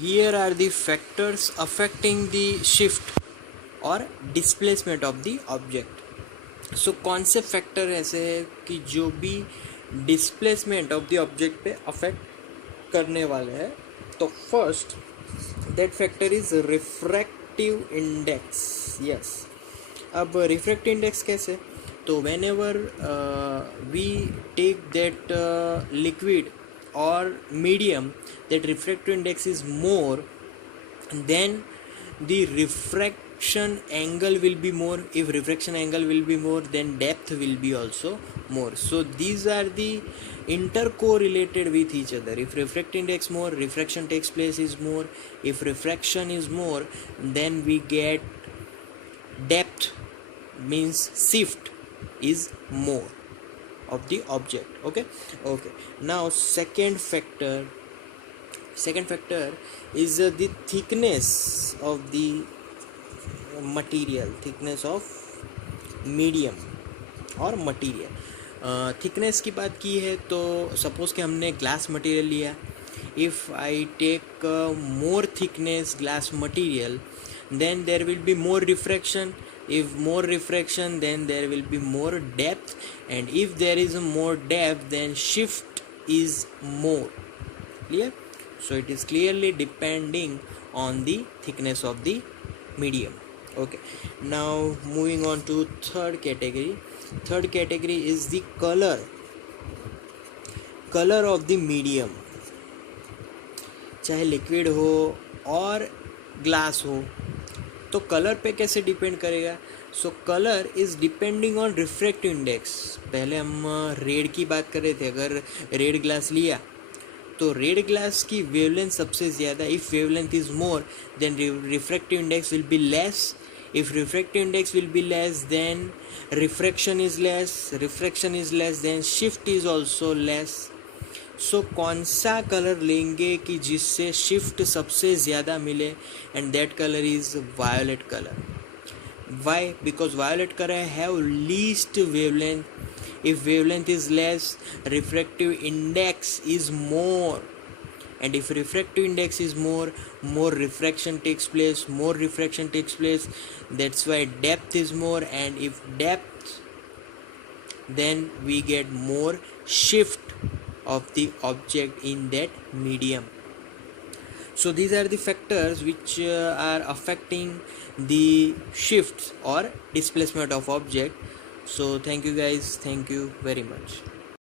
Here are the factors affecting the shift और displacement of the object. So कौन से factor ऐसे हैं कि जो भी डिस्प्लेसमेंट ऑफ द ऑब्जेक्ट पे अफेक्ट करने वाले हैं. तो first that factor is refractive index. Yes, अब रिफ्रैक्टिव इंडेक्स कैसे? तो whenever we take that liquid or medium, that refractive index is more, then the refraction angle will be more. If refraction angle will be more, then depth will be also more. So these are the intercorrelated with each other. If refractive index more, refraction takes place is more. If refraction is more, then we get depth, means shift is more of the object. Okay. Now second factor is the thickness of the material, thickness of medium और मटीरियल. Thickness की बात की है तो suppose कि हमने glass material लिया. If I take more thickness glass material, then there will be more refraction. If more refraction, then there will be more depth, and if there is more depth, then shift is more. Clear? So it is clearly depending on the thickness of the medium. Okay, now moving on to third category is the color of the medium. चाहे liquid हो और glass हो, तो colour पे कैसे depend करेगा? So colour is depending on refractive index. पहले हम रेड की बात कर रहे थे. अगर रेड ग्लास लिया तो रेड ग्लास की वेवलेंथ सबसे ज़्यादा. If wavelength is more, then refractive index will be less. If refractive index will be less, then refraction is less. Refraction is less, then shift is also less. सो कौन सा colour लेंगे कि जिससे shift सबसे ज़्यादा मिले? And that colour is violet colour. Why? Because violet colour have least wavelength. If wavelength is less, refractive index is more, and if refractive index is more refraction takes place. That's why depth is more, and if depth, then we get more shift of the object in that medium. So these are the factors which are affecting the shifts or displacement of object. So thank you guys, thank you very much.